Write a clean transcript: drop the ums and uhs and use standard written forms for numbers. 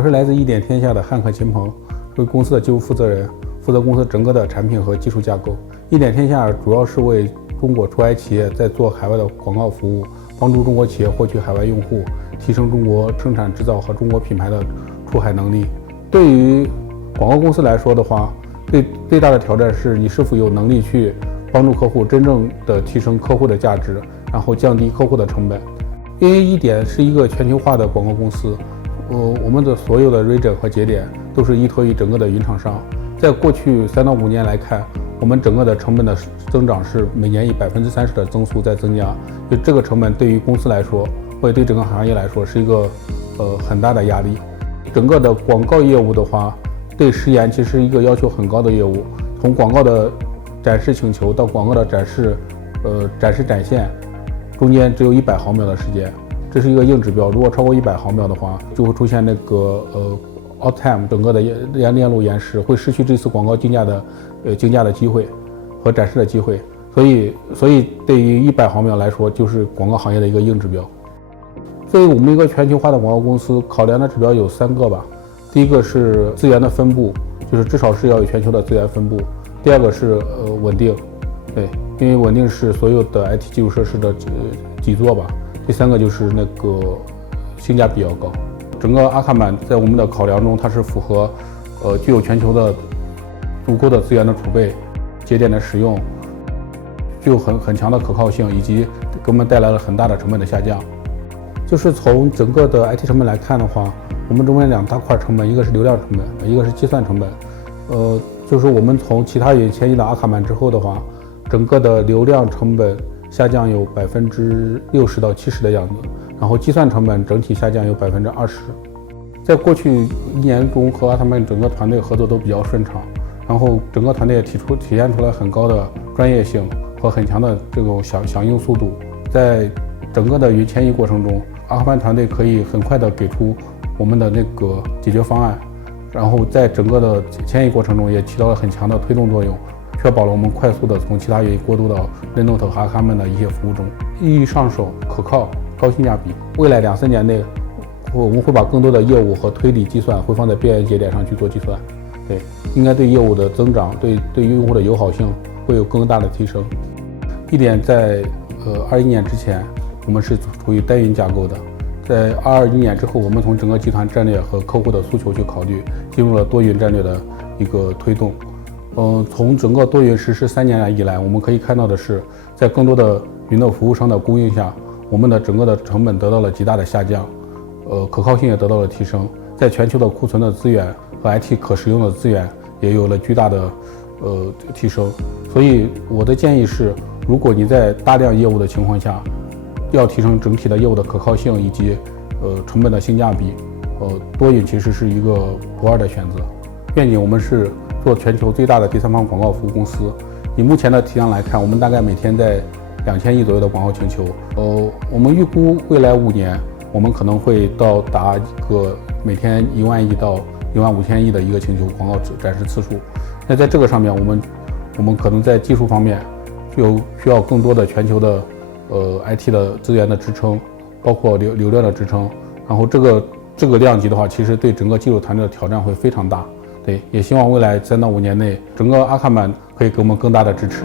我是来自一点天下的汉克秦鹏，为公司的技术负责人，负责公司整个的产品和技术架构。一点天下主要是为中国出海企业在做海外的广告服务，帮助中国企业获取海外用户，提升中国生产制造和中国品牌的出海能力。对于广告公司来说的话，最大的挑战是你是否有能力去帮助客户真正的提升客户的价值，然后降低客户的成本。因为一点是一个全球化的广告公司，我们的所有的 region 和节点都是依托于整个的云厂商。在过去3到5年来看，我们整个的成本的增长是每年以30%的增速在增加，就这个成本对于公司来说，或者对整个行业来说是一个很大的压力。整个的广告业务的话，对时延其实是一个要求很高的业务，从广告的展示请求到广告的展示展现，中间只有100毫秒的时间，这是一个硬指标。如果超过100毫秒的话，就会出现那个out time， 整个的链路延时，会失去这次广告竞价的机会和展示的机会。所以对于100毫秒来说，就是广告行业的一个硬指标。作为我们一个全球化的广告公司，考量的指标有3个吧。第一个是资源的分布，就是至少是要有全球的资源分布。第二个是稳定，对，因为稳定是所有的 IT 基础设施的基座吧。第3个就是那个性价比要高。整个阿卡曼在我们的考量中，它是符合具有全球的足够的资源的储备、节点的使用，具有很强的可靠性，以及给我们带来了很大的成本的下降。就是从整个的 IT 成本来看的话，我们中间2大块成本，一个是流量成本，一个是计算成本。就是我们从其他云迁移到阿卡曼之后的话，整个的流量成本下降有60%到70%的样子，然后计算成本整体下降有20%。在过去1年中，和阿卡曼整个团队合作都比较顺畅，然后整个团队也体现出来很高的专业性和很强的这种响应速度。在整个的云迁移过程中，阿卡曼团队可以很快的给出我们的那个解决方案，然后在整个的迁移过程中也起到了很强的推动作用，确保了我们快速的从其他云过渡到 Lenote 和阿卡曼的一些服务中，易于上手、可靠、高性价比。未来2、3年内，我们会把更多的业务和推理计算会放在边缘节点上去做计算，对，应该对业务的增长、对用户的友好性会有更大的提升。一点在21年之前，我们是处于单云架构的。在21年之后，我们从整个集团战略和客户的诉求去考虑，进入了多云战略的一个推动。从整个多云实施3年以来，我们可以看到的是，在更多的云的服务商的供应下，我们的整个的成本得到了极大的下降，可靠性也得到了提升，在全球的库存的资源和 IT 可使用的资源也有了巨大的提升。所以我的建议是，如果你在大量业务的情况下，要提升整体的业务的可靠性以及成本的性价比，多云其实是一个不二的选择。愿景我们是做全球最大的第三方广告服务公司。以目前的体量来看，我们大概每天在2000亿左右的广告请求。我们预估未来5年，我们可能会到达一个每天1万亿到15000亿的一个请求广告展示次数。那在这个上面，我们可能在技术方面需要更多的全球的IT 的资源的支撑，包括流量的支撑。然后这个量级的话，其实对整个技术团队的挑战会非常大。对，也希望未来3到5年内，整个阿卡曼可以给我们更大的支持。